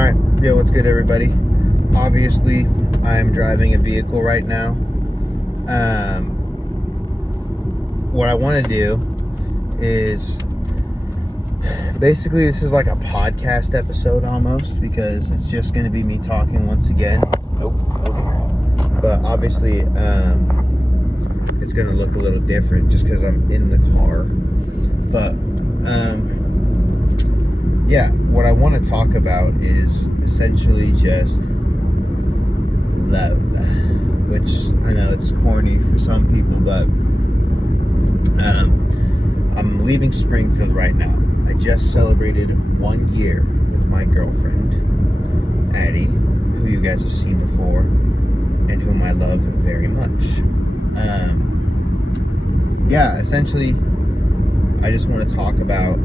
Alright, yo, what's good, everybody? Obviously, I'm driving a vehicle right now. What I want to do is basically this is like a podcast episode almost, because it's just going to be me talking once again. But obviously, it's going to look a little different just because I'm in the car. But yeah, what I want to talk about is essentially just love, which I know it's corny for some people, but I'm leaving Springfield right now. I just celebrated 1 year with my girlfriend, Addie, who you guys have seen before, and whom I love very much. Yeah, essentially, I just want to talk about,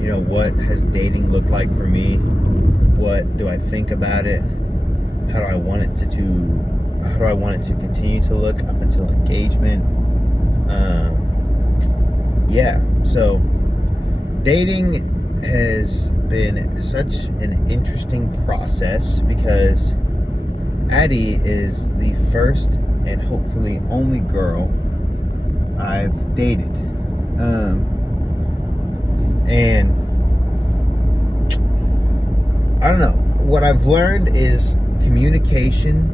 you know, what has dating looked like for me? What do I think about it? How do I want it to continue to look up until engagement? Yeah, so dating has been such an interesting process because Addie is the first and hopefully only girl I've dated. And I don't know, what I've learned is communication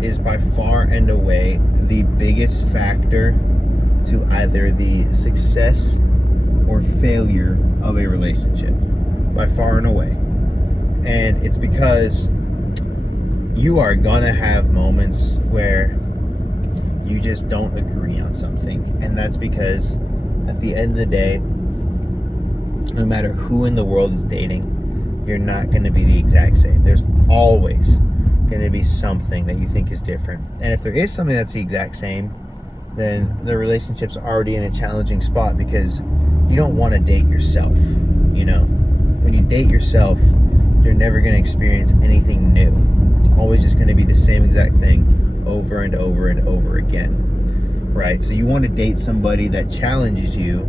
is by far and away the biggest factor to either the success or failure of a relationship, by far and away. And it's because you are gonna have moments where you just don't agree on something, and that's because at the end of the day, no matter who in the world is dating, you're not going to be the exact same. There's always going to be something that you think is different. And if there is something that's the exact same, then the relationship's already in a challenging spot, because you don't want to date yourself. You know, when you date yourself, you're never going to experience anything new. It's always just going to be the same exact thing over and over and over again, right? So you want to date somebody that challenges you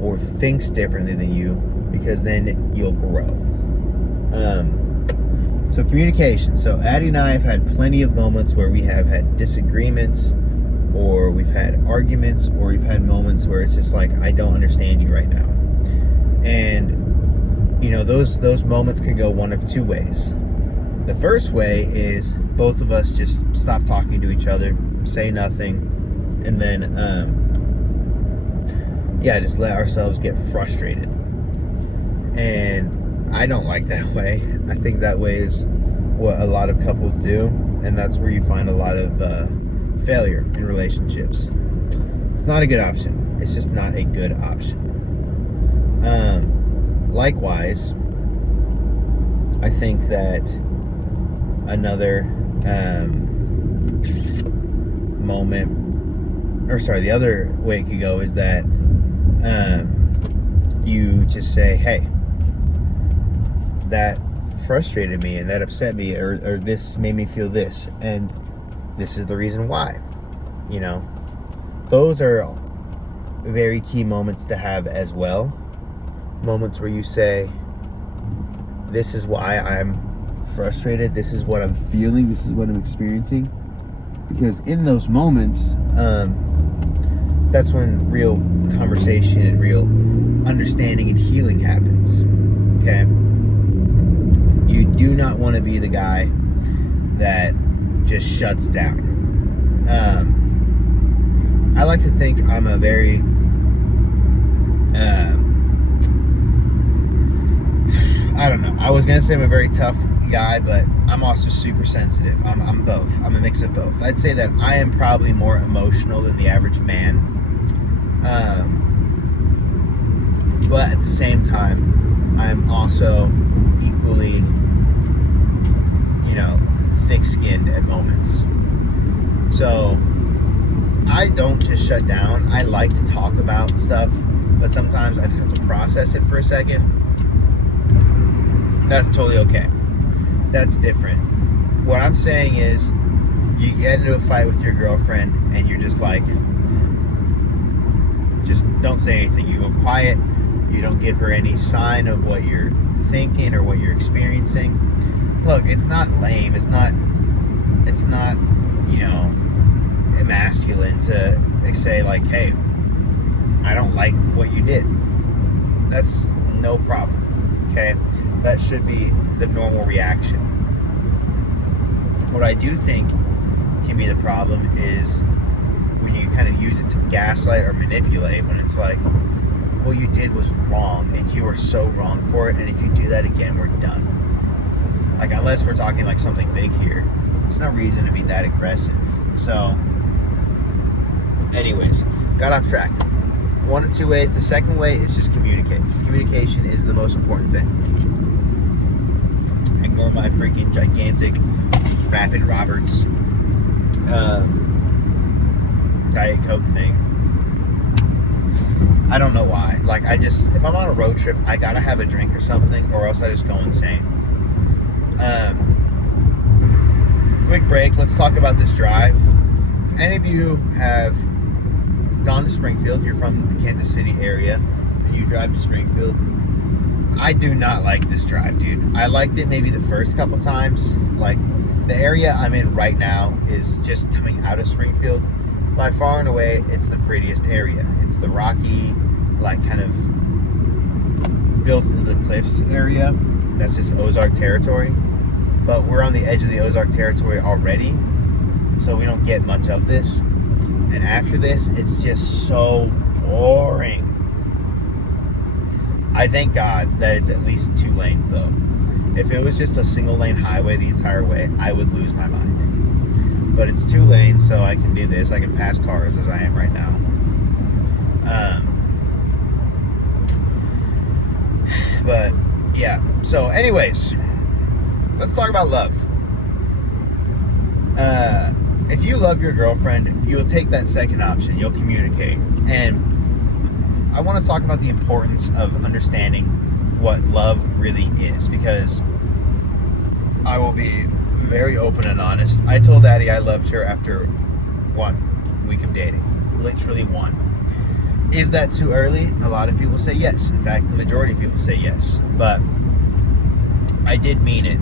or thinks differently than you, because then you'll grow. So communication. So Addie and I have had plenty of moments where we have had disagreements, or we've had arguments, or we've had moments where it's just like, I don't understand you right now. And you know, those moments can go one of two ways. The first way is both of us just stop talking to each other, say nothing, and then just let ourselves get frustrated. And I don't like that way. I think that way is what a lot of couples do, and that's where you find a lot of failure in relationships. It's not a good option. It's just not a good option. Likewise, I think that another the other way it could go is that you just say, hey, that frustrated me, and that upset me, or this made me feel this, and this is the reason why. You know, those are very key moments to have as well. Moments where you say, this is why I'm frustrated, this is what I'm feeling, this is what I'm experiencing. Because in those moments, that's when real conversation and real understanding and healing happens. Okay? You do not want to be the guy that just shuts down. I like to think I'm a very I don't know. I was going to say I'm a very tough guy, but I'm also super sensitive. I'm both. I'm a mix of both. I'd say that I am probably more emotional than the average man. But at the same time, I'm also equally, you know, thick-skinned at moments. So I don't just shut down. I like to talk about stuff, but sometimes I just have to process it for a second. That's totally okay. That's different. What I'm saying is, you get into a fight with your girlfriend and you're just like, just don't say anything. You go quiet. You don't give her any sign of what you're thinking or what you're experiencing. Look, it's not lame. It's not, you know, emasculine to say like, hey, I don't like what you did. That's no problem. Okay? That should be the normal reaction. What I do think can be the problem is when you kind of use it to gaslight or manipulate, when it's like, what you did was wrong and you are so wrong for it, and if you do that again, we're done. Like, unless we're talking like something big here, there's no reason to be that aggressive. So anyways, got off track. One of two ways. The second way is just communicate. Communication is the most important thing. Ignore my freaking gigantic Rapid Roberts Diet Coke thing. I don't know why. Like, if I'm on a road trip, I gotta have a drink or something, or else I just go insane. Quick break. Let's talk about this drive. If any of you have gone to Springfield, you're from the Kansas City area, and you drive to Springfield, I do not like this drive, dude. I liked it maybe the first couple times. Like, the area I'm in right now is just coming out of Springfield. By far and away, it's the prettiest area. It's the rocky, like, kind of built into the cliffs area. That's just Ozark territory. But we're on the edge of the Ozark territory already, so we don't get much of this. And after this, it's just so boring. I thank God that it's at least 2 lanes, though. If it was just a single lane highway the entire way, I would lose my mind. But it's 2 lanes, so I can do this. I can pass cars as I am right now. But yeah. So anyways, let's talk about love. If you love your girlfriend, you'll take that second option. You'll communicate. And I want to talk about the importance of understanding what love really is, because I will be very open and honest. I told Addie I loved her after 1 week of dating. Literally 1. Is that too early? A lot of people say yes. In fact, the majority of people say yes. But I did mean it.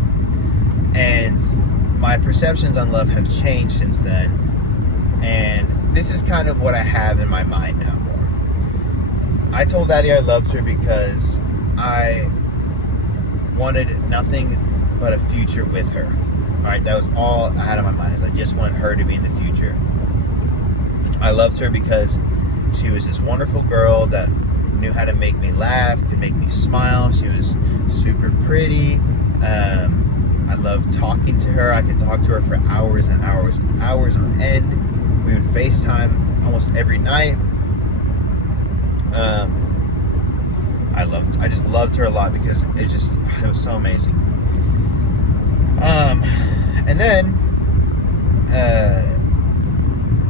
And my perceptions on love have changed since then. And this is kind of what I have in my mind now more. I told Addie I loved her because I wanted nothing but a future with her. Alright, that was all I had in my mind, is I just wanted her to be in the future. I loved her because she was this wonderful girl that knew how to make me laugh, could make me smile. She was super pretty. I loved talking to her. I could talk to her for hours and hours and hours on end. We would FaceTime almost every night. I just loved her a lot because it was so amazing. And then,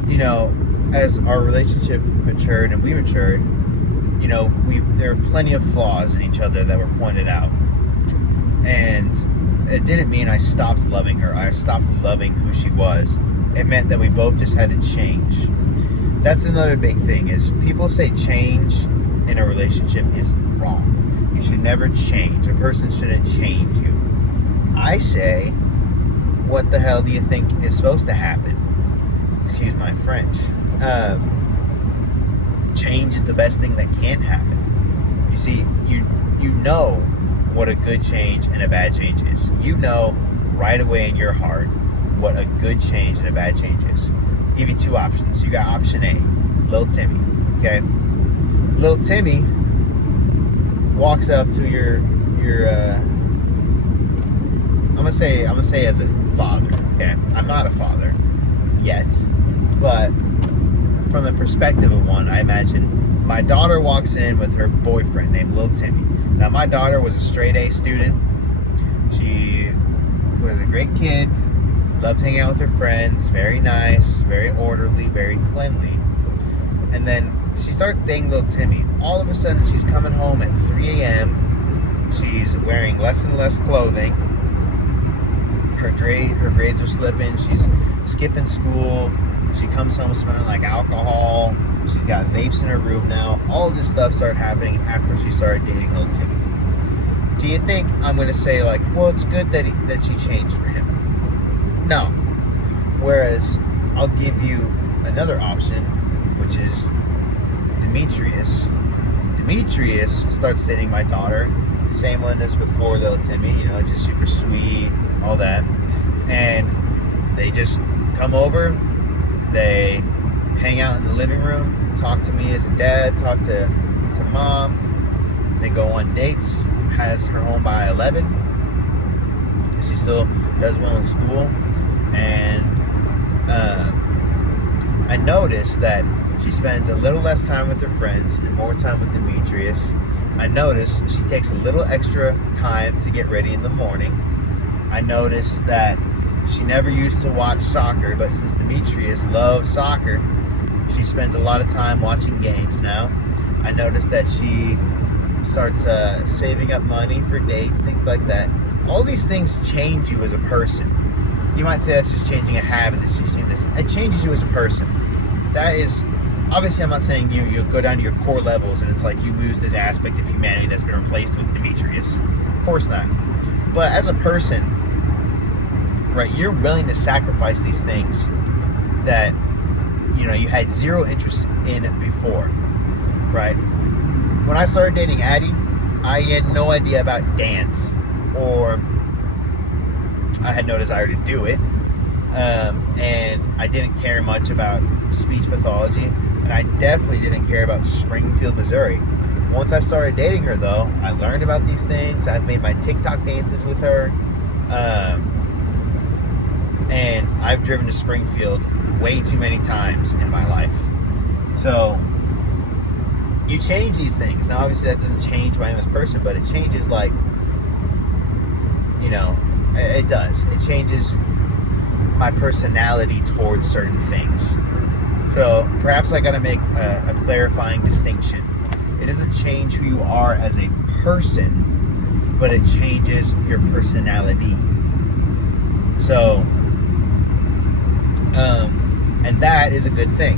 you know, as our relationship matured and we matured, you know, there were plenty of flaws in each other that were pointed out. And it didn't mean I stopped loving her. I stopped loving who she was. It meant that we both just had to change. That's another big thing, is people say change in a relationship is wrong. You should never change. A person shouldn't change you. I say, what the hell do you think is supposed to happen? Excuse my French. Change is the best thing that can happen. You see, you know what a good change and a bad change is. You know right away in your heart what a good change and a bad change is. I'll give you 2 options. You got option A, Little Timmy. Okay, Little Timmy walks up to your I'm gonna say as a father. Okay, I'm not a father yet, but from the perspective of one, I imagine my daughter walks in with her boyfriend named Little Timmy. Now, my daughter was a straight A student. She was a great kid, loved hanging out with her friends, very nice, very orderly, very cleanly. And then she starts dating Little Timmy. All of a sudden, she's coming home at 3 a.m. She's wearing less and less clothing. Her grades are slipping. She's skipping school. She comes home smelling like alcohol. She's got vapes in her room now. All of this stuff started happening after she started dating Little Timmy. do you think I'm going to say like, well, it's good that she changed for him? No. Whereas I'll give you another option, which is Demetrius. Demetrius starts dating my daughter, same one as before though, Timmy, just super sweet, all that. And they just come over, they hang out in the living room, talk to me as a dad, talk to mom. They go on dates, has her home by 11. She still does well in school. And I noticed that she spends a little less time with her friends and more time with Demetrius. I noticed she takes a little extra time to get ready in the morning. I noticed that she never used to watch soccer, but since Demetrius loves soccer, she spends a lot of time watching games now. I noticed that she starts saving up money for dates, things like that. All these things change you as a person. You might say that's just changing a habit, that's just changing this. It changes you as a person. That is, obviously I'm not saying you go down to your core levels and it's like you lose this aspect of humanity that's been replaced with Demetrius. Of course not. But as a person, right, you're willing to sacrifice these things that, you had zero interest in before, right? When I started dating Addie, I had no idea about dance, or I had no desire to do it, and I didn't care much about speech pathology, and I definitely didn't care about Springfield, Missouri. Once I started dating her, though, I learned about these things. I've made my TikTok dances with her, and I've driven to Springfield way too many times in my life. So you change these things. Now, obviously, that doesn't change my as a person, but it changes, like, it does. It changes my personality towards certain things. So perhaps I got to make a clarifying distinction. It doesn't change who you are as a person, but it changes your personality. So, and that is a good thing.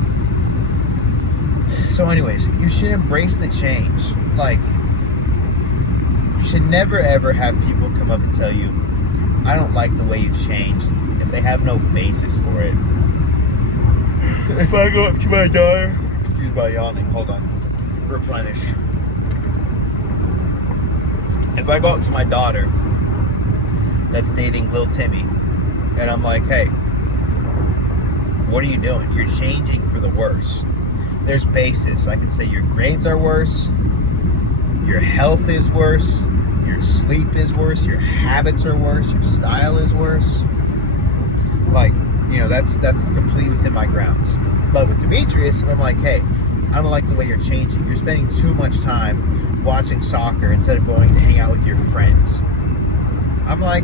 So anyways, you should embrace the change. Like, you should never ever have people come up and tell you, I don't like the way you've changed, if they have no basis for it. If I go up to my daughter, excuse my yawning, hold on, replenish. If I go up to my daughter that's dating Lil Timmy, and I'm like, hey, what are you doing? You're changing for the worse. There's basis. I can say your grades are worse, your health is worse, your sleep is worse, your habits are worse, your style is worse. Like, that's completely within my grounds. But with Demetrius, I'm like, hey, I don't like the way you're changing. You're spending too much time watching soccer instead of going to hang out with your friends. I'm like,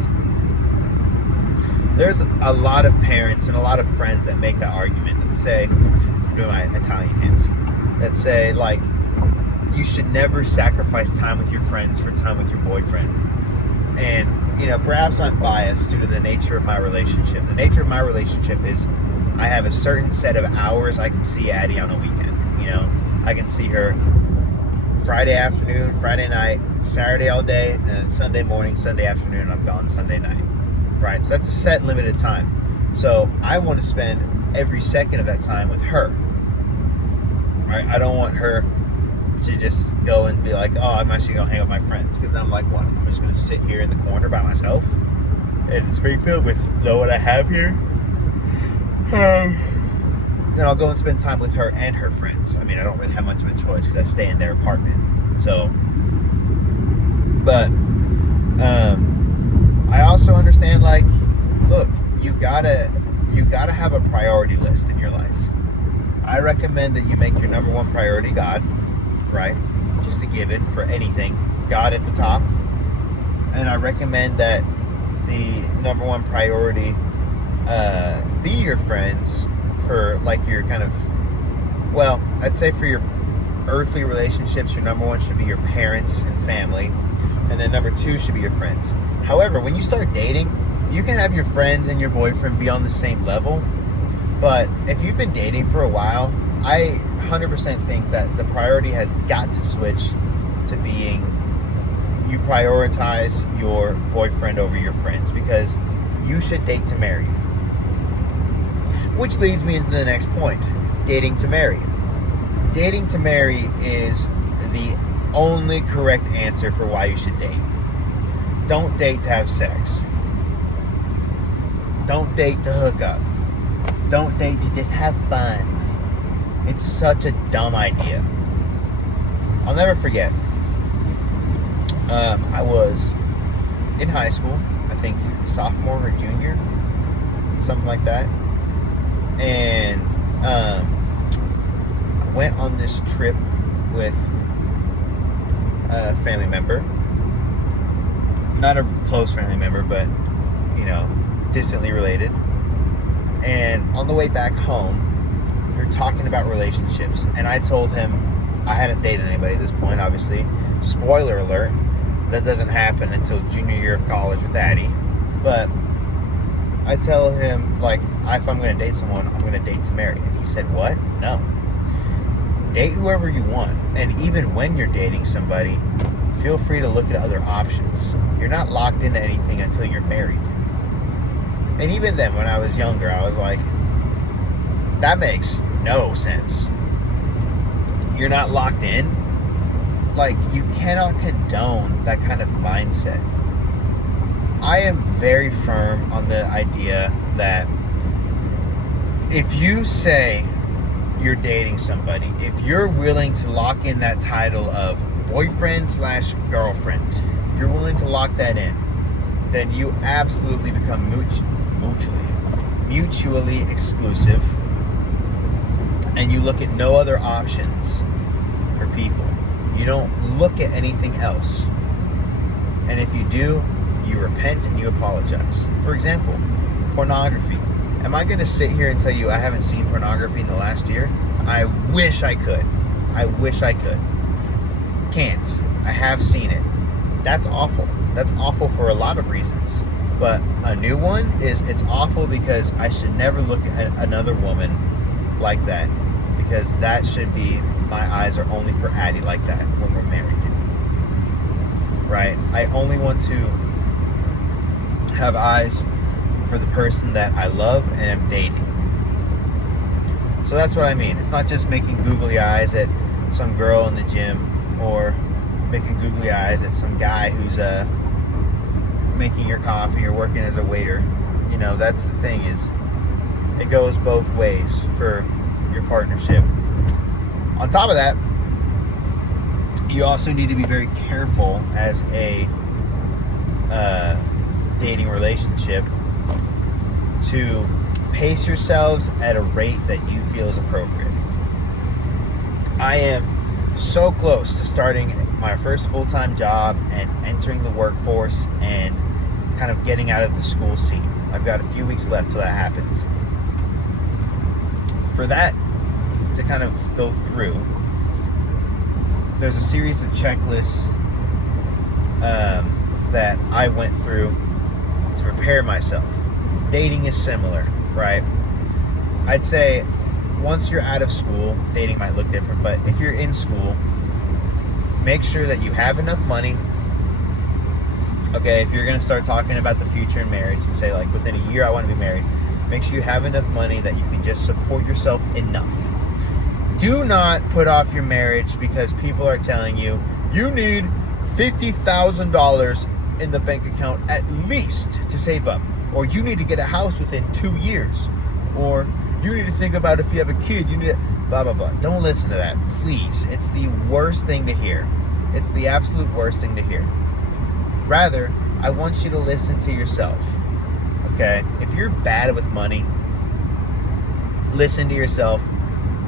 there's a lot of parents and a lot of friends that make that argument, that say, I'm doing my Italian hands, that say, like, you should never sacrifice time with your friends for time with your boyfriend. And, perhaps I'm biased due to the nature of my relationship. The nature of my relationship is I have a certain set of hours I can see Addie on a weekend. I can see her Friday afternoon, Friday night, Saturday all day, and then Sunday morning, Sunday afternoon, I'm gone Sunday night. Right? So that's a set limited time. So I want to spend every second of that time with her. Right? I don't want her to just go and be like, oh, I'm actually going to hang out with my friends. Because then I'm like, what? I'm just going to sit here in the corner by myself in Springfield with what I have here? Then I'll go and spend time with her and her friends. I mean, I don't really have much of a choice because I stay in their apartment. So, but I also understand, like, look, you gotta have a priority list in your life. I recommend that you make your number one priority God, right? Just a given for anything. God at the top. And I recommend that the number one priority be your friends for, like, your kind of, well, I'd say for your earthly relationships, your number one should be your parents and family. And then number two should be your friends. However, when you start dating, you can have your friends and your boyfriend be on the same level. But if you've been dating for a while, I 100% think that the priority has got to switch to being you prioritize your boyfriend over your friends, because you should date to marry. Which leads me into the next point, dating to marry. Dating to marry is the only correct answer for why you should date. Don't date to have sex. Don't date to hook up. Don't date to just have fun. It's such a dumb idea. I'll never forget. I was in high school, I think sophomore or junior, something like that. And I went on this trip with a family member. Not a close family member, but, distantly related. And on the way back home, we were talking about relationships. And I told him I hadn't dated anybody at this point, obviously. Spoiler alert, that doesn't happen until junior year of college with Addie. But I tell him, if I'm going to date someone, I'm going to date to marry. And he said, what? No. Date whoever you want. And even when you're dating somebody, feel free to look at other options. You're not locked into anything until you're married. And even then, when I was younger, I was like, that makes no sense. You're not locked in. You cannot condone that kind of mindset. I am very firm on the idea that if you say you're dating somebody, if you're willing to lock in that title of boyfriend/girlfriend, if you're willing to lock that in, then you absolutely become mutually exclusive, and you look at no other options for people. You don't look at anything else. And if you do, you repent and you apologize. For example, pornography. Am I going to sit here and tell you I haven't seen pornography in the last year? I wish I could. Can't. I have seen it. That's awful. That's awful for a lot of reasons. But a new one it's awful because I should never look at another woman like that. Because that should be, my eyes are only for Addie like that when we're married. Right? I only want to have eyes for the person that I love and am dating. So that's what I mean. It's not just making googly eyes at some girl in the gym, or making googly eyes at some guy who's making your coffee or working as a waiter. That's the thing, is it goes both ways for your partnership. On top of that, you also need to be very careful as a dating relationship to pace yourselves at a rate that you feel is appropriate. I am so close to starting my first full-time job and entering the workforce and kind of getting out of the school scene. I've got a few weeks left till that happens. For that to kind of go through, there's a series of checklists that I went through to prepare myself. Dating is similar, right? I'd say once you're out of school, dating might look different, but if you're in school, make sure that you have enough money. Okay, if you're going to start talking about the future in marriage, you say within a year I want to be married, make sure you have enough money that you can just support yourself enough. Do not put off your marriage because people are telling you you need $50,000 in the bank account at least to save up, or you need to get a house within 2 years, or you need to think about if you have a kid, you need to blah blah blah. Don't listen to that, please. It's the worst thing to hear. It's the absolute worst thing to hear. Rather, I want you to listen to yourself. Okay? If you're bad with money, listen to yourself.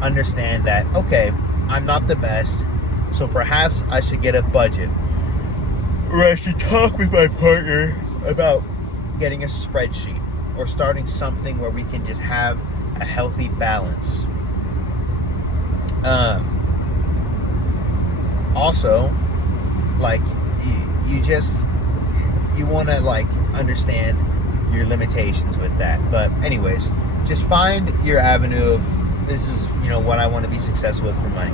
Understand that, okay, I'm not the best, so perhaps I should get a budget. Or I should talk with my partner about getting a spreadsheet or starting something where we can just have a healthy balance. Also, you want to understand your limitations with that. But anyways, just find your avenue of, this is what I want to be successful with for money.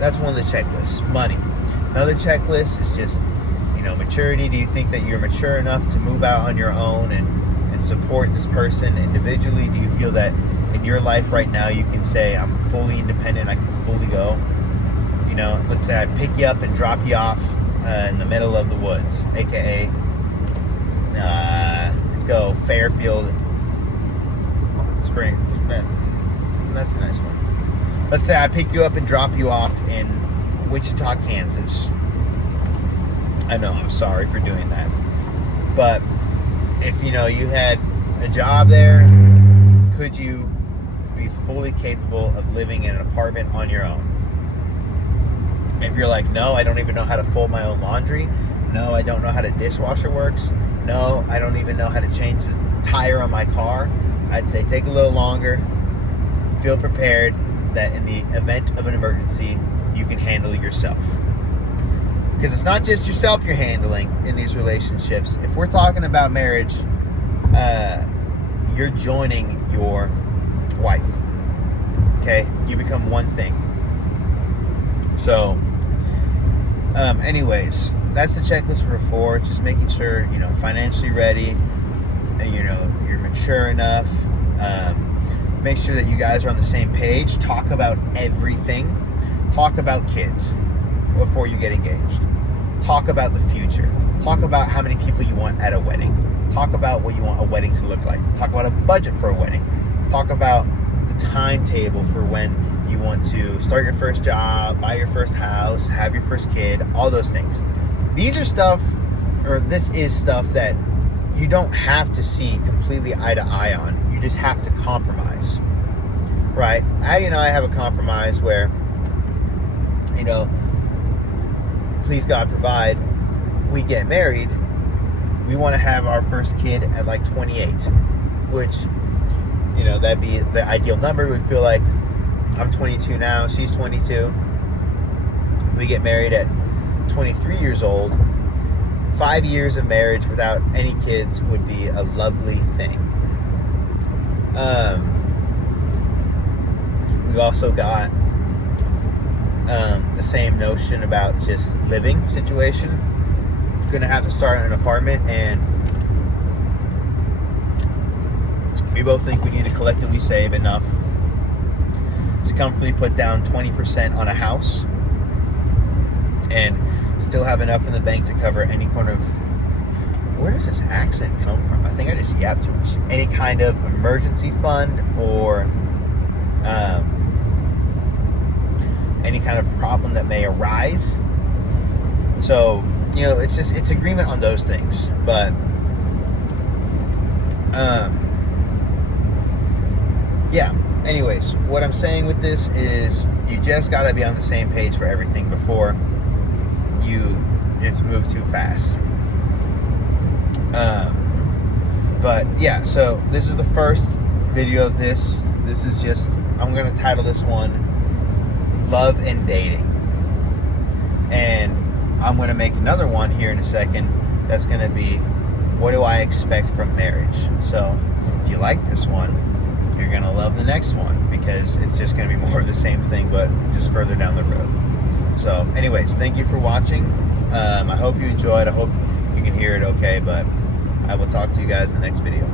That's one of the checklists. Money. Another checklist is just maturity? Do you think that you're mature enough to move out on your own and support this person individually? Do you feel that in your life right now you can say, I'm fully independent, I can fully go? Let's say I pick you up and drop you off in the middle of the woods, aka let's go Fairfield Spring. That's a nice one. Let's say I pick you up and drop you off in Wichita, Kansas. I know, I'm sorry for doing that, but if you had a job there, could you be fully capable of living in an apartment on your own? If you're like, no, I don't even know how to fold my own laundry. No, I don't know how the dishwasher works. No, I don't even know how to change the tire on my car. I'd say take a little longer. Feel prepared that in the event of an emergency, you can handle yourself. Because it's not just yourself you're handling in these relationships. If we're talking about marriage, you're joining your wife. Okay? You become one thing. So, anyways, that's the checklist for just making sure, financially ready, and, you're mature enough. Make sure that you guys are on the same page. Talk about everything. Talk about kids before you get engaged. Talk about the future. Talk about how many people you want at a wedding. Talk about what you want a wedding to look like. Talk about a budget for a wedding. Talk about the timetable for when you want to start your first job, buy your first house, have your first kid, all those things. This is stuff that you don't have to see completely eye to eye on. You just have to compromise, right? Addie and I have a compromise where, please God provide, we get married. We want to have our first kid at like 28, which, that'd be the ideal number. We feel like I'm 22 now, she's 22. We get married at 23 years old. 5 years of marriage without any kids would be a lovely thing. We've also got the same notion about just living situation. Gonna have to start in an apartment, and we both think we need to collectively save enough to comfortably put down 20% on a house and still have enough in the bank to cover any kind of, where does this accent come from? I think I just yapped too much. Any kind of emergency fund or any kind of problem that may arise. So, it's agreement on those things. But yeah, anyways, what I'm saying with this is you just got to be on the same page for everything before you just move too fast. But yeah, so this is the first video of this. This is just, I'm going to title this one Love and Dating. And I'm going to make another one here in a second that's going to be, what do I expect from marriage? So if you like this one, you're going to love the next one, because it's just going to be more of the same thing, but just further down the road. So anyways, thank you for watching. I hope you enjoyed. I hope you can hear it okay, but I will talk to you guys in the next video.